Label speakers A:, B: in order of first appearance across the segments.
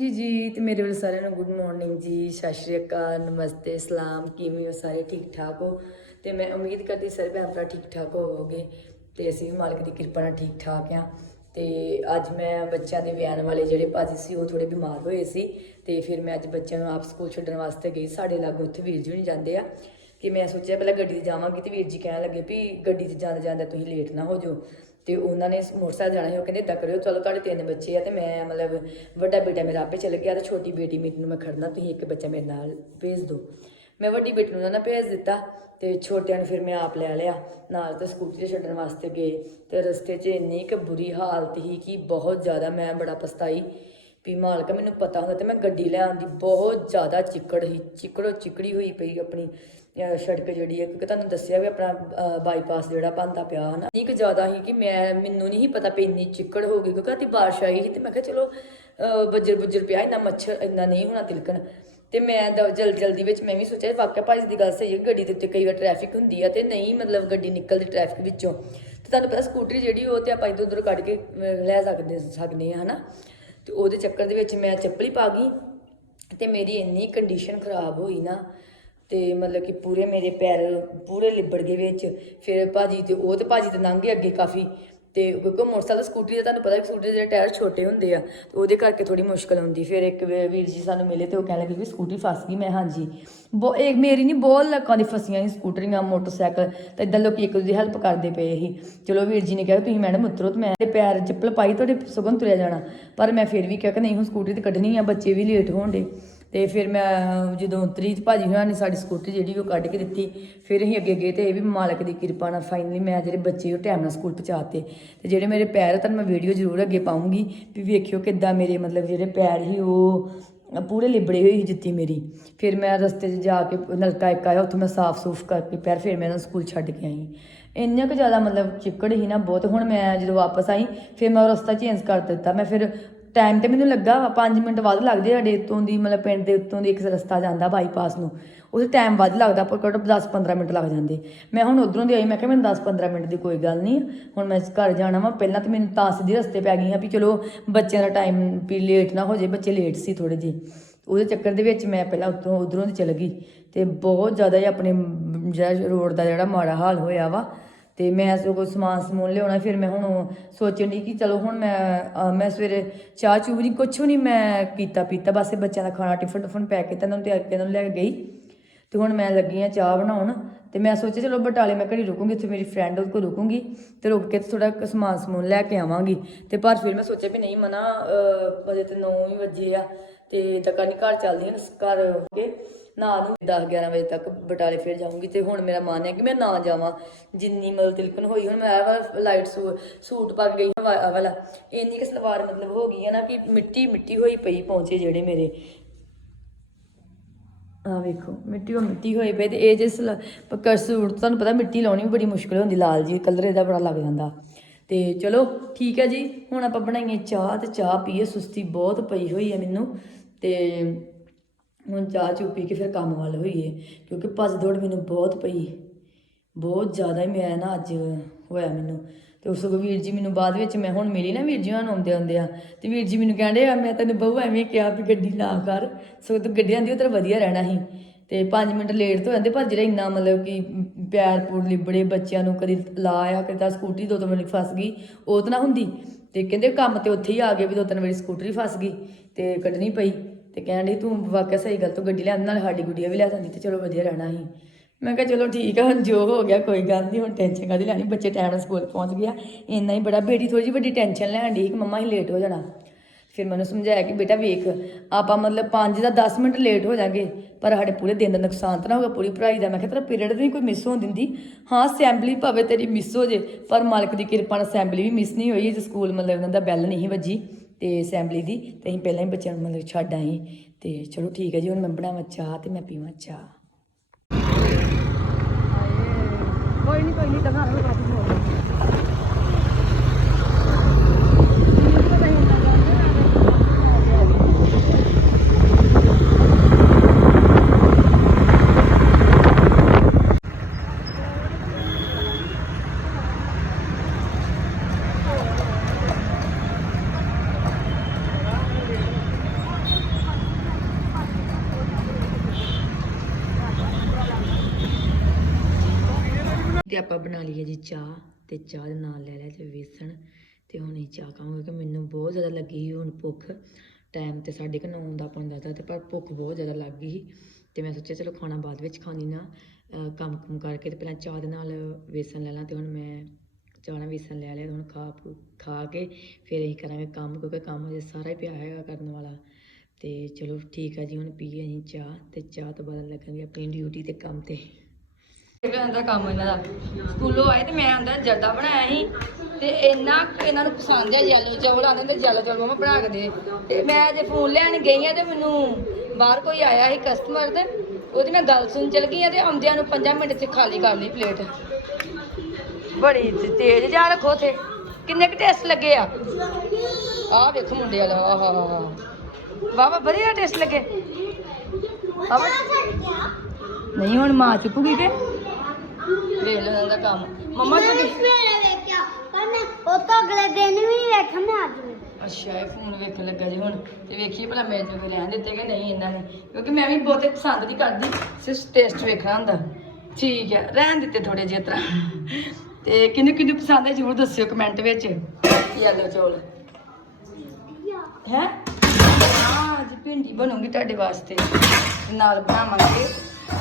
A: ਹਾਂਜੀ ਜੀ, ਤੇ ਮੇਰੇ ਵੱਲ ਸਾਰਿਆਂ ਨੂੰ ਗੁੱਡ ਮਾਰਨਿੰਗ ਜੀ, ਸਤਿ ਸ਼੍ਰੀ ਅਕਾਲ, ਨਮਸਤੇ, ਸਲਾਮ, ਕਿਵੇਂ ਹੋ ਸਾਰੇ? ਠੀਕ ਠਾਕ ਹੋ? ਤੇ ਮੈਂ ਉਮੀਦ ਕਰਦੀ ਸਾਰੇ ਭੈਣ ਭਰਾ ਠੀਕ ਠਾਕ ਹੋਵੋਗੇ, ਤੇ ਅਸੀਂ ਵੀ ਮਾਲਕ ਦੀ ਕਿਰਪਾ ਨਾਲ ਠੀਕ ਠਾਕ ਆ ਤੇ ਅੱਜ ਮੈਂ ਬੱਚਿਆਂ ਦੇ ਵਿਆਹਨ ਵਾਲੇ ਜਿਹੜੇ ਭਾਜੀ ਸੀ, ਉਹ ਥੋੜੇ ਬਿਮਾਰ ਹੋਏ ਸੀ, ਤੇ ਫਿਰ ਮੈਂ ਅੱਜ ਬੱਚਿਆਂ ਨੂੰ ਆਪ ਸਕੂਲ ਛੱਡਣ ਵਾਸਤੇ ਗਈ, ਸਾਡੇ ਲਾਗੋਂ ਉੱਥੇ ਵੀਰ ਜੀ ਨਹੀਂ ਜਾਂਦੇ ਆ। ਕਿ ਮੈਂ ਸੋਚਿਆ ਪਹਿਲਾਂ ਗੱਡੀ ਤੇ ਜਾਵਾਂਗੀ, ਤੇ ਵੀਰ ਜੀ ਕਹਿਣ ਲੱਗੇ ਵੀ ਗੱਡੀ 'ਚ ਜਾਂਦੇ ਜਾਂਦੇ ਤੁਸੀਂ ਲੇਟ ਨਾ ਹੋ ਜਾਓ। ਤੇ ਉਹਨਾਂ ਨੇ ਮੋਟਰਸਾਈਕਲ ਜਾਣਾ ਸੀ, ਉਹ ਕਹਿੰਦੇ, ਏਦਾਂ ਕਰਿਓ, ਚਲੋ ਤੁਹਾਡੇ ਤਿੰਨ ਬੱਚੇ ਆ ਤੇ ਮੈਂ ਮਤਲਬ ਵੱਡਾ ਬੇਟਾ ਮੇਰਾ ਆਪੇ ਚਲ ਗਿਆ ਤੇ ਛੋਟੀ ਬੇਟੀ ਮੇਰੀ ਨੂੰ ਮੈਂ ਖੜਨਾ, ਤੁਸੀਂ ਇੱਕ ਬੱਚਾ ਮੇਰੇ ਨਾਲ ਭੇਜ ਦਿਓ। ਮੈਂ ਵੱਡੀ ਬੇਟੀ ਨੂੰ ਉਹਨਾਂ ਨਾਲ ਭੇਜ ਦਿੱਤਾ ਤੇ ਛੋਟਿਆਂ ਨੂੰ ਫਿਰ ਮੈਂ ਆਪ ਲੈ ਲਿਆ। ਨਾਲ ਤੇ ਸਕੂਟੀ ਤੇ ਛੱਡਣ ਵਾਸਤੇ ਗਏ ਤੇ ਰਸਤੇ 'ਚ ਇੰਨੀ ਕੁ ਬੁਰੀ ਹਾਲਤ ਸੀ ਕਿ ਬਹੁਤ ਜ਼ਿਆਦਾ ਮੈਂ ਬੜਾ ਪਛਤਾਈ ਵੀ ਮਾਲਕ ਮੈਨੂੰ ਪਤਾ ਹੁੰਦਾ ਤੇ ਮੈਂ ਗੱਡੀ ਲੈ ਆਉਂਦੀ, ਬਹੁਤ ਜ਼ਿਆਦਾ ਚਿੱਕੜ ਸੀ ਚਿੱਕੜੋ ਚਿੱਕੜੀ ਹੋਈ ਪਈ ਆਪਣੀ। ਸੜਕ ਜਿਹੜੀ ਹੈ, ਕਿਉਂਕਿ ਤੁਹਾਨੂੰ ਦੱਸਿਆ ਵੀ ਆਪਣਾ ਬਾਈਪਾਸ ਜਿਹੜਾ ਬੰਦਾ ਪਿਆ ਹਨਾ। ਇੰਨੀ ਕੁ ਜ਼ਿਆਦਾ ਸੀ ਕਿ ਮੈਂ, ਮੈਨੂੰ ਨਹੀਂ ਸੀ ਪਤਾ ਪਈ ਇੰਨੀ ਚਿੱਕੜ ਹੋ ਗਈ, ਕਿਉਂਕਿ ਆਤੀ ਬਾਰਿਸ਼ ਆਈ ਸੀ ਤੇ ਮੈਂ ਕਿਹਾ ਚਲੋ ਬੱਜਰ ਬੁੱਜਰ ਪਿਆ, ਇੰਨਾ ਮੱਛਰ ਇੰਨਾ ਨਹੀਂ ਹੋਣਾ ਤਿਲਕਣ। ਤੇ ਮੈਂ ਦ- ਜਲ, ਜਲਦੀ ਵਿੱਚ ਮੈਂ ਵੀ ਸੋਚਿਆ, ਵਾਕਿਆ ਭਾਜੀ ਦੀ ਗੱਲ ਸਹੀ ਹੈ ਗੱਡੀ ਦੇ ਉੱਤੇ ਕਈ ਵਾਰ ਟ੍ਰੈਫਿਕ ਹੁੰਦੀ ਆ ਤੇ ਨਹੀਂ ਮਤਲਬ ਗੱਡੀ ਨਿਕਲਦੀ ਟ੍ਰੈਫਿਕ ਵਿੱਚੋਂ। ਤੇ ਤੁਹਾਨੂੰ ਪਤਾ ਸਕੂਟਰੀ ਜਿਹੜੀ ਉਹ ਤੇ ਆਪਾਂ ਇੱਧਰ ਉੱਧਰ ਕੱਢ ਕੇ ਲੈ ਸਕਦੇ ਸਕਦੇ ਆ ਹਨਾ। ਤੇ ਉਹਦੇ ਚੱਕਰ ਦੇ ਵਿੱਚ ਮੈਂ ਚੱਪਲੀ ਪਾ ਗਈ ਤੇ ਮੇਰੀ ਇੰਨੀ ਕੰਡੀਸ਼ਨ ਖਰਾਬ ਹੋਈ ਨਾ ਤੇ ਮਤਲਬ ਕਿ ਪੂਰੇ ਮੇਰੇ ਪੈਰ ਪੂਰੇ ਲਿਬੜ ਗਏ ਵਿੱਚ। ਫਿਰ ਭਾਜੀ ਤੇ ਉਹ ਤੇ ਭਾਜੀ ਤੇ ਲੰਘ ਗਏ ਅੱਗੇ ਕਾਫੀ। ਤੇ ਕਿਉਂਕਿ ਮੋਟਰਸਾਈਕਲ ਸਕੂਟਰੀ ਦਾ ਤੁਹਾਨੂੰ ਪਤਾ ਹੈ ਸਕੂਟਰੀ ਦੇ ਜਿਹੜੇ ਟਾਇਰ ਛੋਟੇ ਹੁੰਦੇ ਆ, ਤੇ ਉਹਦੇ ਕਰਕੇ ਥੋੜੀ ਮੁਸ਼ਕਲ ਹੁੰਦੀ। ਫਿਰ ਇੱਕ ਵੀਰ ਜੀ ਸਾਨੂੰ ਮਿਲੇ ਤੇ ਉਹ ਕਹਿਣ ਲੱਗੇ ਵੀ ਸਕੂਟਰੀ ਫਸ ਗਈ। ਮੈਂ ਹਾਂਜੀ। ਬਹੁ ਇਹ ਮੇਰੀ ਨਹੀਂ ਬਹੁਤ ਲੋਕਾਂ ਦੀ ਫਸੀਆਂ ਸੀ ਸਕੂਟਰੀਆਂ, ਮੋਟਰਸਾਈਕਲ। ਤੇ ਇਦਾਂ ਲੋਕੀ ਇੱਕ ਦੂਜੀ ਹੈਲਪ ਕਰਦੇ ਪਏ ਸੀ। ਚਲੋ ਵੀਰ ਜੀ ਨੇ ਕਿਹਾ ਤੁਸੀਂ ਮੈਡਮ ਉਤਰੋ ਤੇ ਮੈਂ ਤੇ ਪੈਰ ਚੱਪਲ ਪਾਈ, ਤੁਹਾਡੇ ਸੁਗਨ ਤੁਰਿਆ ਜਾਣਾ। ਪਰ ਮੈਂ ਫਿਰ ਵੀ ਕਿਹਾ ਕਿ ਨਹੀਂ, ਹੁਣ ਸਕੂਟਰੀ ਤੇ ਕੱਢਣੀ ਆ, ਬੱਚੇ ਵੀ ਲੇਟ ਹੋਣ ਦੇ ਤੇ ਫਿਰ ਮੈਂ ਜਦੋਂ ਉਤਰੀ ਤੇ ਭਾਜੀ ਹੋਣਾ ਨੇ ਸਾਡੀ ਸਕੂਟਰੀ ਜਿਹੜੀ ਉਹ ਕੱਢ ਕੇ ਦਿੱਤੀ ਫਿਰ ਅਸੀਂ ਅੱਗੇ ਗਏ ਤੇ ਇਹ ਵੀ ਮਾਲਕ ਦੀ ਕਿਰਪਾ ਨਾਲ ਫਾਈਨਲੀ ਮੈਂ ਜਿਹੜੇ ਬੱਚੇ ਉਹ ਟਾਈਮ ਨਾਲ ਸਕੂਲ ਪਹੁੰਚਾਤੇ। ਤੇ ਜਿਹੜੇ ਮੇਰੇ ਪੈਰ ਆ, ਤੁਹਾਨੂੰ ਮੈਂ ਵੀਡੀਓ ਜ਼ਰੂਰ ਅੱਗੇ ਪਾਉਂਗੀ ਵੀ ਵੇਖਿਓ ਕਿੱਦਾਂ ਮੇਰੇ ਮਤਲਬ ਜਿਹੜੇ ਪੈਰ ਸੀ ਉਹ ਪੂਰੇ ਲਿਬੜੇ ਹੋਈ ਸੀ ਜੁੱਤੀ ਮੇਰੀ। ਫਿਰ ਮੈਂ ਰਸਤੇ 'ਚ ਜਾ ਕੇ ਨਲਕਾ ਇੱਕ ਆਇਆ ਉੱਥੇ ਮੈਂ ਸਾਫ਼ ਸੂਫ ਕਰਕੇ ਪੈਰ ਫਿਰ ਮੈਂ ਉਹਨਾਂ ਨੂੰ ਸਕੂਲ ਛੱਡ ਕੇ ਆਈ। ਇੰਨਾ ਕੁ ਜ਼ਿਆਦਾ ਮਤਲਬ ਚਿੱਕੜ ਸੀ ਨਾ ਬਹੁਤ ਹੁਣ ਮੈਂ ਜਦੋਂ ਵਾਪਸ ਆਈ ਫਿਰ ਮੈਂ ਉਹ ਰਸਤਾ ਚੇਂਜ ਕਰ ਦਿੱਤਾ। ਮੈਂ ਫਿਰ ਟਾਈਮ ਤੇ ਮੈਨੂੰ ਲੱਗਾ 5 ਮਿੰਟ ਵੱਧ ਲੱਗਦੇ ਸਾਡੇ ਉੱਤੋਂ ਦੀ, ਮਤਲਬ ਪਿੰਡ ਦੇ ਉੱਤੋਂ ਦੀ ਇੱਕ ਰਸਤਾ ਜਾਂਦਾ ਬਾਈਪਾਸ ਨੂੰ। ਉਹਦੇ ਟਾਈਮ ਵੱਧ ਲੱਗਦਾ, ਪਰ ਘੱਟੋ 10-15 ਮਿੰਟ ਲੱਗ ਜਾਂਦੇ। ਮੈਂ ਹੁਣ ਉਧਰੋਂ ਦੀ ਆਈ, ਮੈਂ ਕਿਹਾ ਮੈਨੂੰ 10-15 ਮਿੰਟ ਦੀ ਕੋਈ ਗੱਲ ਨਹੀਂ ਹੁਣ ਮੈਂ ਘਰ ਜਾਣਾ ਵਾ, ਪਹਿਲਾਂ ਤਾਂ ਮੈਨੂੰ ਤਾਂ ਸਿੱਧੇ ਰਸਤੇ ਪੈ ਗਈ ਗਈਆਂ ਵੀ ਚਲੋ ਬੱਚਿਆਂ ਦਾ ਟਾਈਮ ਵੀ ਲੇਟ ਨਾ ਹੋ ਜਾਏ, ਬੱਚੇ ਲੇਟ ਸੀ ਥੋੜੇ ਜਿਹੇ। ਉਹਦੇ ਚੱਕਰ ਦੇ ਵਿੱਚ ਮੈਂ ਪਹਿਲਾਂ ਉੱਤੋਂ, ਉਧਰੋਂ ਦੀ ਚਲ ਗਈ। ਤੇ ਬਹੁਤ ਜ਼ਿਆਦਾ ਹੀ ਆਪਣੇ ਜਿਹੜਾ ਰੋਡ ਦਾ ਜਿਹੜਾ ਮਾੜਾ ਹਾਲ ਹੋਇਆ ਵਾ ਤੇ ਮੈਂ ਸਗੋਂ ਸਮਾਨ ਸਮੂਨ ਲਿਆਉਣਾ ਫਿਰ ਮੈਂ ਹੁਣ ਸੋਚਣ ਦੀ ਕਿ ਚਲੋ ਹੁਣ ਮੈਂ ਮੈਂ ਸਵੇਰੇ ਚਾਹ ਚੂਹ ਵੀ ਨਹੀਂ ਕੁਛ ਵੀ ਨਹੀਂ ਮੈਂ ਕੀਤਾ ਪੀਤਾ ਬਸ ਬੱਚਿਆਂ ਦਾ ਖਾਣਾ ਟਿਫਨ ਟਿਫਨ ਪੈਕ ਕੀਤਾ ਉਹਨਾਂ ਨੂੰ ਤਿਆਰ ਕੇ ਇਹਨਾਂ ਨੂੰ ਲੈ ਕੇ ਗਈ। ਤੇ ਹੁਣ ਮੈਂ ਲੱਗੀ ਆ ਚਾਹ ਬਣਾਉਣ ਤੇ ਮੈਂ ਸੋਚਿਆ ਚਲੋ ਬਟਾਲੇ ਮੈਂ ਘੜੀ ਰੁਕੂੰਗੀ ਉੱਥੇ ਮੇਰੀ ਫਰੈਂਡ ਉਹਦੇ ਕੋਲ ਰੁਕੂੰਗੀ ਤੇ ਰੁਕ ਕੇ ਥੋੜਾ ਸਮਾਨ ਸਮੂਨ ਲੈ ਕੇ ਆਵਾਂਗੀ। ਤੇ ਪਰ ਫਿਰ ਮੈਂ ਸੋਚਿਆ ਵੀ ਨਹੀਂ ਮਨਾ ਅਹ, ਅਜੇ ਤੇ 9 ਹੀ ਵਜੇ ਆ ਤੇ ਤੱਕ ਨਹੀਂ ਘਰ ਚੱਲਦੀ ਹਾਂ ਘਰ ਹੋ ਕੇ ਨਾ ਨੂੰ 10 11 ਵਜੇ ਤੱਕ ਬਟਾਲੇ ਫਿਰ ਜਾਊਂਗੀ ਤੇ ਹੁਣ ਮੇਰਾ ਮਨ ਹੈ ਕਿ ਮੈਂ ਨਾ ਜਾਵਾਂ। ਜਿੰਨੀ ਮਤਲਬ ਤਿਲਕਣ ਹੋਈ, ਹੁਣ ਮੈਂ ਇਹ ਲਾਈਟ ਸੂਟ ਪਾ ਕੇ ਗਈ ਹਾਂ ਵਾਲਾ। ਇੰਨੀ ਕਿ ਸਲਵਾਰ ਮਤਲਬ ਹੋ ਗਈ ਹੈ ਨਾ ਕਿ ਮਿੱਟੀ ਮਿੱਟੀ ਹੋਈ ਪਈ ਪਹੁੰਚੇ ਜਿਹੜੇ ਮੇਰੇ। ਆ ਵੇਖੋ, ਮਿੱਟੀ ਉਹ ਮਿੱਟੀ ਹੋਈ ਪਈ ਤੇ ਇਹ ਜੇ ਸਲ- ਪੱਕਾ ਸੂਟ, ਤੁਹਾਨੂੰ ਪਤਾ ਮਿੱਟੀ ਲਾਉਣੀ ਬੜੀ ਮੁਸ਼ਕਲ ਹੁੰਦੀ, ਲਾਲ ਜੀ ਕਲਰ ਇਹਦਾ ਬੜਾ ਲੱਗ ਜਾਂਦਾ। ਤੇ ਚਲੋ ਠੀਕ ਹੈ ਜੀ, ਹੁਣ ਆਪਾਂ ਬਣਾਈਏ ਚਾਹ ਤੇ ਚਾਹ ਪੀਏ, ਸੁਸਤੀ ਬਹੁਤ ਪਈ ਹੋਈ ਹੈ ਮੈਨੂੰ। ਤੇ ਹੁਣ ਚਾਹ ਚੁ ਪੀ ਕੇ ਫਿਰ ਕੰਮ ਵੱਲ ਹੋਈਏ, ਕਿਉਂਕਿ ਭੱਜ ਦੌੜ ਮੈਨੂੰ ਬਹੁਤ ਪਈ। ਬਹੁਤ ਜ਼ਿਆਦਾ ਹੀ ਮੈਂ ਨਾ ਅੱਜ ਹੋਇਆ ਮੈਨੂੰ। ਤੇ ਉਸ ਤੋਂ ਵੀਰ ਜੀ ਮੈਨੂੰ ਬਾਅਦ ਵਿੱਚ ਮੈਂ ਹੁਣ ਮਿਲੀ ਨਾ, ਵੀਰ ਜੀ ਉਹਨਾਂ ਨੂੰ ਆਉਂਦੇ ਆਉਂਦੇ ਆ ਤੇ ਵੀਰ ਜੀ ਮੈਨੂੰ ਕਹਿੰਦੇ ਆ, ਮੈਂ ਤੈਨੂੰ ਬਹੂ ਐਵੇਂ ਕਿਹਾ ਵੀ ਗੱਡੀ ਨਾ ਕਰ। ਸੋ ਤੂੰ ਗੱਡੀਆਂ ਦੀ ਉਧਰ ਵਧੀਆ ਰਹਿਣਾ ਸੀ। ਤੇ 5 ਮਿੰਟ ਲੇਟ ਤੋਂ ਜਾਂਦੇ, ਪਰ ਜਿਹੜਾ ਇੰਨਾ ਮਤਲਬ ਕਿ ਪਿਆਰ ਪੂਰ ਲਿਬੜੇ, ਬੱਚਿਆਂ ਨੂੰ ਕਦੀ ਲਾਇਆ, ਕਦੀ ਤਾਂ ਸਕੂਟੀ ਦੋ ਦੋ ਮਿੰਟ ਫਸ ਗਈ, ਉਹ ਤਾਂ ਨਾ ਹੁੰਦੀ। ਤੇ ਕਹਿੰਦੇ ਕੰਮ ਤੇ ਉੱਥੇ ਹੀ ਆ ਗਏ ਵੀ ਦੋ ਤਿੰਨ ਵਾਰੀ ਸਕੂਟਰੀ ਫਸ ਗਈ ਤੇ ਕੱਢਣੀ ਪਈ ਤੇ ਕਹਿਣ ਡਈ ਤੂੰ ਵਾਕਿਆ ਸਹੀ ਗੱਲ ਤੂੰ ਗੱਡੀ ਲਿਆਉਣ ਨਾਲ ਸਾਡੀ ਗੁੱਡੀਆ ਵੀ ਲੈ ਜਾਂਦੀ ਤੇ ਚਲੋ ਵਧੀਆ ਰਹਿਣਾ ਸੀ। ਮੈਂ ਕਿਹਾ ਚਲੋ ਠੀਕ ਆ, ਹੁਣ ਜੋ ਹੋ ਗਿਆ ਕੋਈ ਗੱਲ ਨਹੀਂ ਹੁਣ ਟੈਨਸ਼ਨ ਕਾਹਦੀ ਲੈਣੀ, ਬੱਚੇ ਟਾਈਮ ਨਾਲ ਸਕੂਲ ਪਹੁੰਚ ਗਿਆ, ਇੰਨਾ ਹੀ ਬੜਾ ਬੇਟੀ ਥੋੜੀ ਜਿਹੀ ਵੱਡੀ ਟੈਨਸ਼ਨ ਲੈਣ ਦੀ ਕਿ ਮੰਮਾ ਹੀ ਲੇਟ ਹੋ ਜਾਣਾ। ਫਿਰ ਮੈਨੂੰ ਸਮਝਾਇਆ ਕਿ ਬੇਟਾ ਵੇਖ, ਆਪਾਂ ਮਤਲਬ 5 ਦਾ 10 ਮਿੰਟ ਲੇਟ ਹੋ ਜਾਗੇ, ਪਰ ਸਾਡੇ ਪੂਰੇ ਦਿਨ ਦਾ ਨੁਕਸਾਨ ਤਾਂ ਨਾ ਹੋਗਾ ਪੂਰੀ ਪੜ੍ਹਾਈ ਦਾ। ਮੈਂ ਕਿਹਾ ਤੇਰਾ ਪੀਰੀਅਡ ਨਹੀਂ ਕੋਈ ਮਿਸ ਹੋਣ ਦਿੰਦੀ। ਹਾਂ ਅਸੈਂਬਲੀ ਭਾਵੇਂ ਤੇਰੀ ਮਿਸ ਹੋ ਜੇ, ਪਰ ਮਾਲਕ ਦੀ ਕਿਰਪਾ ਨਾਲ ਅਸੈਂਬਲੀ ਵੀ ਮਿਸ ਨਹੀਂ ਹੋਈ, ਜੇ ਸਕੂਲ ਮਤਲਬ ਉਹਨਾਂ ਦਾ ਬੈਲ ਨਹੀਂ ਵੱਜੀ, ਤੇ ਅਸੈਂਬਲੀ ਦੀ, ਤੇ ਅਸੀਂ ਪਹਿਲਾਂ ਹੀ ਬੱਚਿਆਂ ਨੂੰ ਮਤਲਬ ਛੱਡ ਆਏ। ਤੇ ਚਲੋ ਠੀਕ ਹੈ ਜੀ, ਹੁਣ ਮੈਂ ਬਣਾਵਾਂ ਚਾਹ ਤੇ ਮੈਂ ਪੀਵਾਂ ਚਾਹ।
B: ਕੋਈ ਨਹੀਂ ਕੋਈ ਨਹੀਂ ਦਿਖਾ ਲਓ
A: ਆਪਾਂ ਬਣਾ ਲਈਏ ਜੀ ਚਾਹ ਤੇ ਚਾਹ ਦੇ ਨਾਲ ਲੈ ਲਿਆ ਤੇ ਵੇਸਣ ਤੇ ਹੁਣ ਇਹ ਚਾਹ ਖਾਵਾਂਗੇ ਕਿ ਮੈਨੂੰ ਬਹੁਤ ਜ਼ਿਆਦਾ ਲੱਗੀ ਸੀ, ਹੁਣ ਭੁੱਖ। ਟਾਈਮ ਤੇ ਸਾਡੇ ਨੌ ਦਾ ਆਪਾਂ ਦੱਸਦਾ ਤੇ ਪਰ ਭੁੱਖ ਬਹੁਤ ਜ਼ਿਆਦਾ ਲੱਗ ਗਈ ਸੀ ਤੇ ਮੈਂ ਸੋਚਿਆ ਚਲੋ ਖਾਣਾ ਬਾਅਦ ਵਿੱਚ ਖਾਣੀ ਨਾ ਕੰਮ ਕੁਮ ਕਰਕੇ ਤੇ ਪਹਿਲਾਂ ਚਾਹ ਦੇ ਨਾਲ ਵੇਸਣ ਲੈ ਲਾਂ ਤੇ ਹੁਣ ਮੈਂ ਚਾਹ ਨਾਲ ਵੇਸਣ ਲੈ ਲਿਆ ਤੇ ਹੁਣ ਖਾ ਖਾ ਕੇ ਫਿਰ ਅਸੀਂ ਕਰਾਂਗੇ ਕੰਮ ਕਿਉਂਕਿ ਕੰਮ ਅਜੇ ਸਾਰਾ ਹੀ ਪਿਆ ਹੈਗਾ ਕਰਨ ਵਾਲਾ। ਤੇ ਚਲੋ ਠੀਕ ਆ ਜੀ, ਹੁਣ ਪੀਏ ਅਸੀਂ ਚਾਹ ਤੇ ਚਾਹ ਤੋਂ ਬਾਅਦ ਲੱਗਾਂਗੇ ਆਪਣੀ ਡਿਊਟੀ ਤੇ ਕੰਮ ਤੇ। ਅੰਦਰ ਕੰਮ ਇਹਨਾਂ ਦਾ। ਸਕੂਲੋਂ ਆਏ ਤੇ ਮੈਂ ਅੰਦਰ ਜਰਦਾ ਬਣਾਇਆ ਸੀ ਤੇ ਇੰਨਾ ਇਹਨਾਂ ਨੂੰ ਪਸੰਦ ਹੈ ਜੈਲੋ ਚੌਲ ਆਂਦੇ ਤੇ ਜੈਲੋ ਚੌਲ ਮਮਾ ਬਣਾ ਕੇ ਦੇ ਤੇ ਮੈਂ ਜੇ ਫੋਨ ਲੈਣ ਗਈ ਆ ਤੇ ਮੈਨੂੰ ਬਾਹਰ ਕੋਈ ਆਇਆ ਸੀ ਕਸਟਮਰ ਤੇ, ਉਹਦੀ ਮੈਂ ਗੱਲ ਸੁਣ ਚਲ ਗਈ ਆ ਤੇ ਆਉਂਦਿਆਂ ਨੂੰ 5 ਮਿੰਟ ਚ ਖਾਲੀ ਕਰ ਲਈ ਪਲੇਟ ਬੜੀ ਤੇਜ਼ ਜਾ ਰੱਖੋ ਥੇ ਕਿੰਨੇ ਕੁ ਟੈਸਟ ਲੱਗੇ ਆ? ਆਹ ਵੇਖੋ ਮੁੰਡੇ ਵਾਲਾ, ਆਹ ਹਾ ਵਧੀਆ ਟੈਸਟ ਲੱਗੇ। ਨਹੀਂ, ਹੁਣ ਮਾਂ ਚੁੱਕੂਗੀ ਕਿ? ਵੇਖ ਇਹਨਾਂ ਦਾ ਕੰਮ। ਮੰਮਾ
C: ਮੈਂ ਸਵੇਰੇ ਵੇਖਿਆ ਪਰ ਮੈਂ ਉਹ ਤੋਂ ਅਗਲੇ ਦਿਨ ਵੀ ਵੇਖਿਆ ਮੈਂ ਅੱਜ ਵੀ
A: ਅੱਛਾ ਇਹ ਫੋਨ ਵੇਖਣ ਲੱਗਾ ਜੀ ਹੁਣ। ਤੇ ਵੇਖੀਏ ਭਲਾ ਮੈਨੂੰ ਵੀ ਰਹਿਣ ਦਿੱਤੇ ਕਿ ਨਹੀਂ ਇਹਨਾਂ ਨੇ ਕਿਉਂਕਿ ਮੈਂ ਵੀ ਬਹੁਤੇ ਪਸੰਦ ਨਹੀਂ ਕਰਦੀ ਸਿਰਫ ਟੇਸਟ ਵੇਖਣਾ ਹੁੰਦਾ। ਠੀਕ ਹੈ ਰਹਿਣ ਦਿੱਤੇ ਥੋੜੇ ਜਿਹੇ ਤਰ੍ਹਾਂ। ਤੇ ਕਿਹਨੂੰ ਕਿਹਨੂੰ ਪਸੰਦ ਹੈ? ਜ਼ਰੂਰ ਦੱਸਿਓ ਕਮੈਂਟ ਵਿੱਚ। ਯੈਲੋ ਚੌਲ। ਹੈ? ਹਾਂ ਅੱਜ ਭਿੰਡੀ ਬਣੂਗੀ ਤੁਹਾਡੇ ਵਾਸਤੇ। ਤੇ ਨਾਲ ਬਣਾਵਾਂਗੇ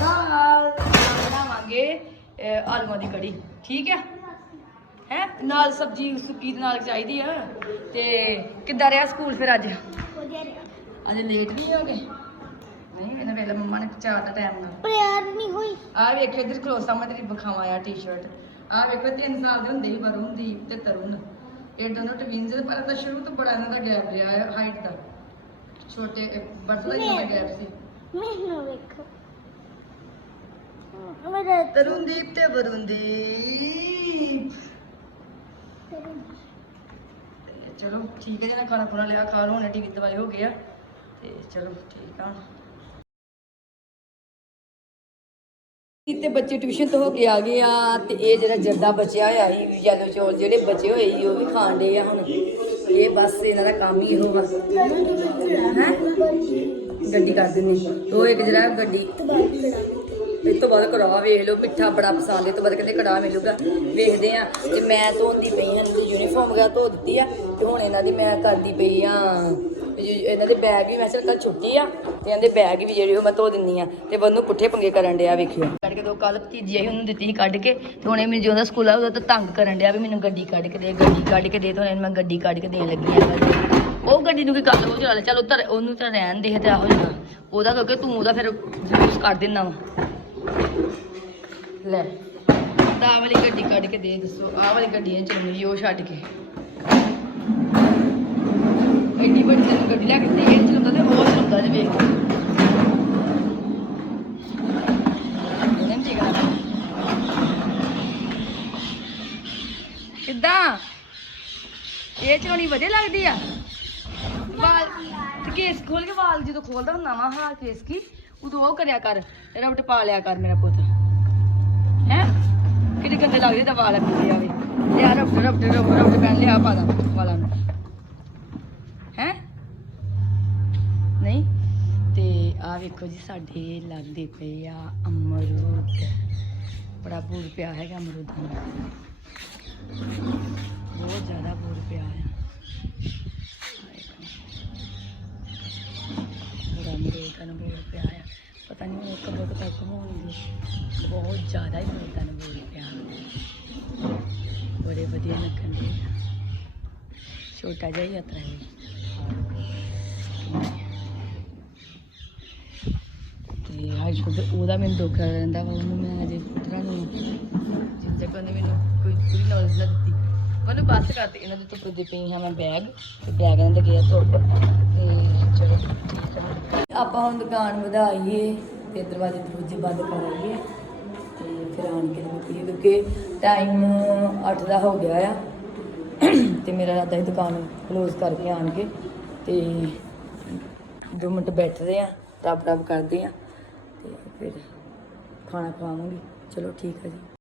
A: ਨਾਲ ਬਣਾਵਾਂਗੇ ਆਲੂਆਂ ਦੀ ਕੜੀ ਠੀਕ ਹੈ ਹੈ? ਨਾਲ ਸਬਜ਼ੀ ਸੁੱਕੀ ਦੇ ਨਾਲ ਚਾਹੀਦੀ ਆ। ਤੇ ਕਿੱਦਾਂ ਰਿਹਾ ਸਕੂਲ ਫਿਰ ਅੱਜ?
C: ਵਧੀਆ ਰਿਹਾ।
A: ਅੱਜ ਲੇਟ ਨਹੀਂ ਹੋ ਗਏ? ਨਹੀਂ ਇਹਨਾਂ ਵੇਲੇ ਮੰਮਾ ਨੇ ਚਾਰ ਦਾ ਟਾਈਮ ਨਾਲ।
C: ਪਰ ਯਾਰ ਨਹੀਂ ਹੋਈ।
A: ਆਹ ਵੇਖੋ ਇਧਰ ਖਲੋ ਸਾਹਮਣੇ ਤੇਰੀ ਵਿਖਾਵਾਂ ਆ ਟੀ-ਸ਼ਰਟ ਆਹ ਵੇਖੋ ਤਿੰਨ ਸਾਲ ਦੇ ਹੁੰਦੇ ਸੀ ਵਰੁਣਦੀਪ ਤੇ ਤਰੁਣ। ਇਹ ਦੋਨੋਂ ਟਵਿੰਸ ਦੇ ਪਰ ਤਾਂ ਸ਼ੁਰੂ ਤੋਂ ਬੜਾ ਇਹਨਾਂ ਦਾ ਗੈਪ ਰਿਹਾ ਹੈ ਹਾਈਟ ਦਾ। ਛੋਟੇ ਦਾ ਇਹਨਾਂ ਦਾ ਗੈਪ ਸੀ।
C: ਮੈਨੂੰ ਵੇਖੋ।
A: ਤਰੁਣਦੀਪ ਤੇ ਵਰੁਣਦੀਪ। ਤੇ ਚਲੋ ਠੀਕ ਹੈ ਜੀ ਨਾ ਖਾਣਾ ਖੁਣਾ ਲਿਆ ਖਾ ਲਓ ਹੁਣ ਟੀਵੀ ਦਵਾਈ ਹੋ ਗਿਆ ਤੇ ਚਲੋ ਠੀਕ ਆ। ਤੇ ਬੱਚੇ ਟਿਊਸ਼ਨ ਤੋਂ ਹੋ ਕੇ ਆ ਗਏ ਆ ਤੇ ਇਹ ਜਿਹੜਾ ਜਰਦਾ ਬਚਿਆ ਹੋਇਆ ਸੀ ਯੈਲੋ ਚੌਲ ਜਿਹੜੇ ਬਚੇ ਹੋਏ ਸੀ ਉਹ ਵੀ ਖਾਣ ਦੇ ਆ ਹੁਣ। ਇਹ ਬਸ ਇਹਨਾਂ ਦਾ ਕੰਮ ਹੀ ਇਹੋ ਵਾ। ਹੈ? ਗੱਡੀ ਕਰ ਦਿੰਨੀ ਉਹ ਇੱਕ ਜਿਹੜਾ ਗੱਡੀ ਇਸ ਤੋਂ ਬਾਅਦ ਕੜਾਹ ਵੇਖ ਲਓ, ਮਿੱਠਾ ਬੜਾ ਪਸੰਦ ਹੈ ਤੋਂ ਬਾਅਦ ਕਹਿੰਦੇ ਕੜਾਹ ਮਿਲੂਗਾ। ਵੇਖਦੇ ਆ ਤੇ ਮੈਂ ਧੋਂਦੀ ਪਈ ਹਾਂ ਇਹਨਾਂ ਦੀ ਯੂਨੀਫਾਰਮ ਵਗੈਰਾ ਧੋ ਦਿੱਤੀ ਆ, ਤੇ ਹੁਣ ਇਹਨਾਂ ਦੀ ਮੈਂ ਕਰਦੀ ਪਈ ਆ ਇਹਨਾਂ ਦੇ ਬੈਗ ਵੀ ਮੈਂ ਚਲ ਕੱਲ ਛੁੱਟੀ ਆ, ਤੇ ਇਹਨਾਂ ਦੇ ਬੈਗ ਵੀ ਜਿਹੜੇ ਉਹ ਮੈਂ ਧੋ ਦਿੰਨੀ ਆ, ਤੇ ਬੰਨੂ ਪੁੱਠੇ ਪੰਗੇ ਕਰਨ ਡਿਆ ਵੇਖਿਓ। ਕੱਢ ਕੇ ਦੋ ਕੱਲ ਭਤੀਜੀ ਆਈ, ਉਹਨੂੰ ਦਿੱਤੀ ਸੀ ਕੱਢ ਕੇ, ਤੇ ਹੁਣ ਇਹ ਮੈਨੂੰ ਜਦੋਂ ਸਕੂਲ ਆ, ਉਹਦਾ ਤਾਂ ਤੰਗ ਕਰਨ ਡਿਆ ਵੀ ਮੈਨੂੰ ਗੱਡੀ ਕੱਢ ਕੇ ਦੇ, ਗੱਡੀ ਕੱਢ ਕੇ ਦੇ, ਤੇ ਹੁਣ ਇਹਨੂੰ ਮੈਂ ਗੱਡੀ ਕੱਢ ਕੇ ਦੇਣ ਲੱਗੀ ਆ। ਉਹ ਗੱਡੀ ਨੂੰ ਕੀ ਕਰ ਲਓ ਚਲਾ ਲੈ ਚੱਲ ਉਧਰ, ਉਹਨੂੰ ਤਾਂ ਰਹਿਣ ਦੇ, ਤੇ ਆਹੋ ਜਾਣਾ। ਉਹਦਾ ਕਿਉਂਕਿ ਤੂੰ ਉਹਦਾ ਫਿਰ ਯੂਜ਼ ਕਰ ਦਿੰਦਾ ਵਾ। ਲੈ। ਤਾਂ ਆਹ ਵਾਲੀ ਗੱਡੀ ਕੱਢ ਕੇ ਦੇ ਦੱਸੋ। ਆਹ ਵਾਲੀ ਗੱਡੀ ਨੇ ਚਲਾਉਣੀ ਉਹ ਛੱਡ ਕੇ। ਐਡੀ ਵੱਡੀ ਤੈਨੂੰ ਗੱਡੀ ਲੈ ਕੇ ਦੇ ਇਹ ਚਲਾਉਂਦਾ ਤੇ ਉਹ ਚਲਾਉਂਦਾ ਜੇ ਵੇਖ ਕਿੱਦਾਂ? ਇਹ ਚਲਾਉਣੀ ਵਧੀਆ ਲੱਗਦੀ ਆ? ਵਾਲ ਤੇ ਕੇਸ ਖੋਲ ਕੇ ਵਾਲ ਜਦੋਂ ਖੋਲਦਾ ਹੁੰਦਾ ਵਾ ਹਾਂ ਕੇਸ ਕੀ? ਉਦੋਂ ਉਹ ਕਰਿਆ ਕਰ ਰਬਟ ਪਾ ਲਿਆ ਕਰ ਮੇਰਾ ਪੁੱਤ। ਕਿਤੇ ਗੰਦੇ ਲੱਗਦੇ ਤਾਂ ਵਾਲ ਅੱਗੇ ਆਵੇ ਲਿਆ ਰਬਟ ਰਬਟ ਰਬਟ ਰਬਟ ਪੈਣ ਲਿਆ ਪਾ ਦਾ ਵਾਲਾਂ ਨੂੰ। ਹੈ? ਨਹੀਂ? ਤੇ ਆ ਵੇਖੋ ਜੀ, ਸਾਡੇ ਲੱਗਦੇ ਪਏ ਆ ਅਮਰੂਦ। ਬੜਾ ਬੂਰ ਪਿਆ ਹੈਗਾ ਅਮਰੂਦਾਂ ਦਾ। ਬਹੁਤ ਜ਼ਿਆਦਾ ਬੂਰ ਪਿਆ ਹੈ ਬੜਾ ਅਮਰੂਦਾਂ ਨੂੰ ਬੂਰ ਪਿਆ ਹੈ ਪਤਾ ਨਹੀਂ ਉਹ ਕਦੋਂ ਤੱਕ ਹੋਣਗੇ ਬਹੁਤ ਜ਼ਿਆਦਾ ਹੀ ਅਮਰੂਦਾਂ ਨੂੰ ਬੂਰ ਪਿਆ। ਬੜੇ ਵਧੀਆ ਲੱਗਣ ਦੇ ਛੋਟਾ ਜਿਹਾ ਯਾਤਰਾ ਹੈ। ਤੇ ਹਾਈ ਸਕੂਲ ਤੇ ਉਹਦਾ ਮੈਨੂੰ ਦੁੱਖ ਰਹਿੰਦਾ ਵਾ, ਉਹਨੂੰ ਮੈਂ ਅਜੇ ਪੁੱਤਰਾਂ ਨੂੰ ਜਿੰਨ ਤੱਕ ਮੈਨੂੰ ਕੋਈ ਪੂਰੀ ਨੌਲੇਜ ਨਾ ਦਿੱਤੀ ਮੈਨੂੰ ਬਸ ਕਰਤੀ, ਇਹਨਾਂ ਦੇ ਤੋਂ ਪੁੱਜੇ ਪਈ ਹਾਂ ਮੈਂ ਬੈਗ ਤੇ ਬੈਗ ਇਹਨਾਂ ਦੇ ਗਿਆ ਧੁੱਪ। ਤੇ ਚਲੋ, ਠੀਕ ਆ। ਆਪਾਂ ਹੁਣ ਦੁਕਾਨ ਵਧਾਈਏ ਤੇ ਦਰਵਾਜ਼ੇ ਦਰੂਜੇ ਬੰਦ ਕਰਾਈਏ ਤੇ ਫਿਰ ਆਣ ਕੇ ਨਿਕਲੀਏ ਕਿਉਂਕਿ ਟਾਈਮ 8 ਦਾ ਹੋ ਗਿਆ ਆ। ਤੇ ਮੇਰਾ ਰਾਤਾ ਹੀ ਦੁਕਾਨ ਕਲੋਜ਼ ਕਰਕੇ ਆਣ ਕੇ ਤੇ ਦੋ ਮਿੰਟ ਬੈਠਦੇ ਆ ਰੱਬ ਰੱਬ ਕਰਦੇ ਆ ਤੇ ਫਿਰ ਖਾਣਾ ਖਵਾਵਾਂਗੇ। ਚਲੋ ਠੀਕ ਹੈ ਜੀ।